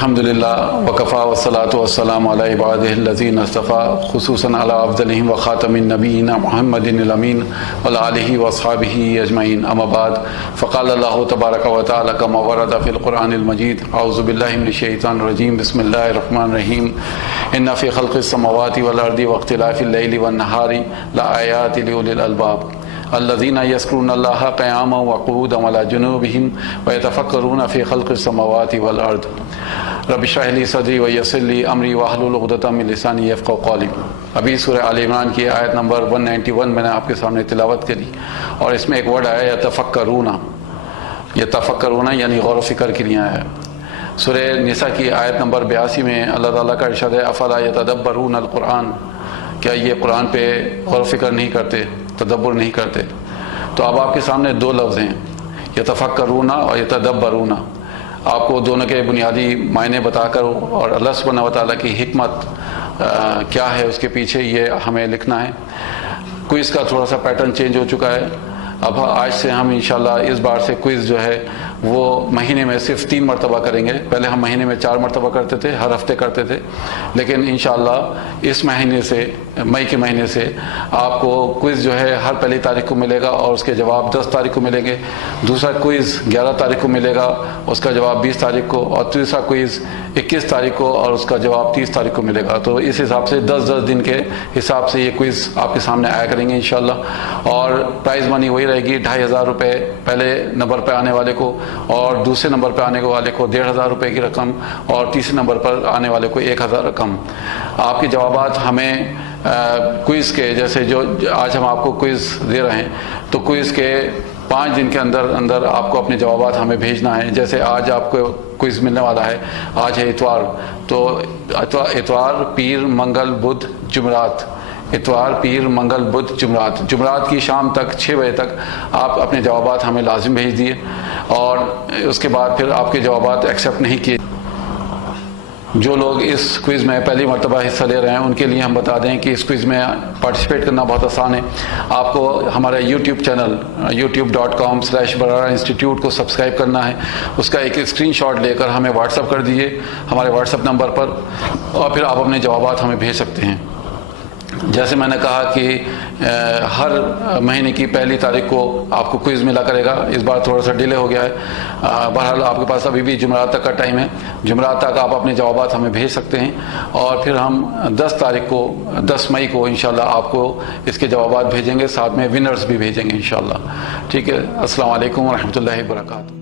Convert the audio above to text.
الحمدللہ وکفا والصلاۃ والسلام علی عبادہ الذین اصطفیٰ خصوصاً علی افضلہم وخاتم النبیین محمد الامین وعلی آلہ واصحابہ اجمعین اما بعد فقال اللہ تبارک و تعالی کما ورد فی القرآن المجید اعوذ باللہ من الشیطان الرجیم بسم اللہ الرحمن الرحیم ان فی خلق السماوات والارض واختلاف اللیل والنہار لآیات لأولی الالباب الذين يذكرون الله قياما وقعودا وعلى جنوبهم ويتفكرون في خلق السماوات والارض رب اشرح لي صدري ويسر لي امري واحلل عقدة من لساني يفقهوا قولي۔ ابھی سورہ آل عمران کی آیت نمبر 191 میں نے آپ کے سامنے تلاوت کری اور اس میں ایک ورڈ آیا یتفکرون یعنی غور و فکر کے لیے آیا ہے۔ سورہ نساء کی آیت نمبر 82 میں اللہ تعالیٰ کا ارشاد ہے افلا یتدبرون القرآن، کیا یہ قرآن پہ غور و فکر نہیں کرتے، تدبر نہیں کرتے؟ تو اب آپ کے سامنے دو لفظ ہیں، یتفکرون اور یتدبرون۔ آپ کو دونوں کے بنیادی معنی بتا کر اور اللہ سبحانہ و تعالیٰ کی حکمت کیا ہے اس کے پیچھے یہ ہمیں لکھنا ہے۔ کوئز کا تھوڑا سا پیٹرن چینج ہو چکا ہے، اب آج سے ہم انشاءاللہ اس بار سے کوئز جو ہے وہ مہینے میں صرف 3 مرتبہ کریں گے۔ پہلے ہم مہینے میں 4 مرتبہ کرتے تھے، ہر ہفتے کرتے تھے، لیکن انشاءاللہ اس مہینے سے، مئی کے مہینے سے آپ کو کوئز جو ہے ہر پہلی تاریخ کو ملے گا اور اس کے جواب 10 تاریخ کو ملیں گے۔ دوسرا کوئز 11 تاریخ کو ملے گا، اس کا جواب 20 تاریخ کو، اور تیسرا کوئز 21 تاریخ کو اور اس کا جواب 30 تاریخ کو ملے گا۔ تو اس حساب سے 10 دن کے حساب سے یہ کوئز آپ کے سامنے آیا کریں گے انشاءاللہ۔ اور پرائز منی وہی رہے گی، 2500 روپے پہلے نمبر پہ آنے والے کو، اور دوسرے نمبر پہ آنے والے کو 1500 روپے کی رقم، اور تیسرے نمبر پر آنے والے کو 1000 رقم۔ آپ کے جوابات ہمیں کوئز کے، جیسے جو آج ہم آپ کو کوئز دے رہے ہیں، تو کوئز کے 5 دن کے اندر آپ کو اپنے جوابات ہمیں بھیجنا ہے۔ جیسے آج آپ کو کوئز ملنے والا ہے، آج ہے اتوار، تو اتوار، پیر، منگل، بدھ، جمعرات، اتوار، پیر، منگل، بدھ، جمعرات، جمعرات کی شام تک 6 بجے تک آپ اپنے جوابات ہمیں لازم بھیج دیے، اور اس کے بعد پھر آپ کے جوابات ایکسیپٹ نہیں کیے۔ جو لوگ اس کوئز میں پہلی مرتبہ حصہ لے رہے ہیں ان کے لیے ہم بتا دیں کہ اس کوئز میں پارٹیسپیٹ کرنا بہت آسان ہے۔ آپ کو ہمارے یوٹیوب چینل youtube.com/برارہ انسٹیٹیوٹ کو سبسکرائب کرنا ہے، اس کا ایک اسکرین شاٹ لے کر ہمیں واٹس اپ کر دیجیے ہمارے واٹس اپ نمبر پر، اور پھر آپ اپنے جوابات ہمیں بھیج سکتے ہیں۔ جیسے میں نے کہا کہ ہر مہینے کی پہلی تاریخ کو آپ کو کوئز ملا کرے گا، اس بار تھوڑا سا ڈیلے ہو گیا ہے، بہرحال آپ کے پاس ابھی بھی جمعرات تک کا ٹائم ہے، جمعرات تک آپ اپنے جوابات ہمیں بھیج سکتے ہیں، اور پھر ہم 10 مئی کو انشاءاللہ آپ کو اس کے جوابات بھیجیں گے، ساتھ میں ونرز بھی بھیجیں گے انشاءاللہ۔ ٹھیک ہے، السلام علیکم ورحمۃ اللہ وبرکاتہ۔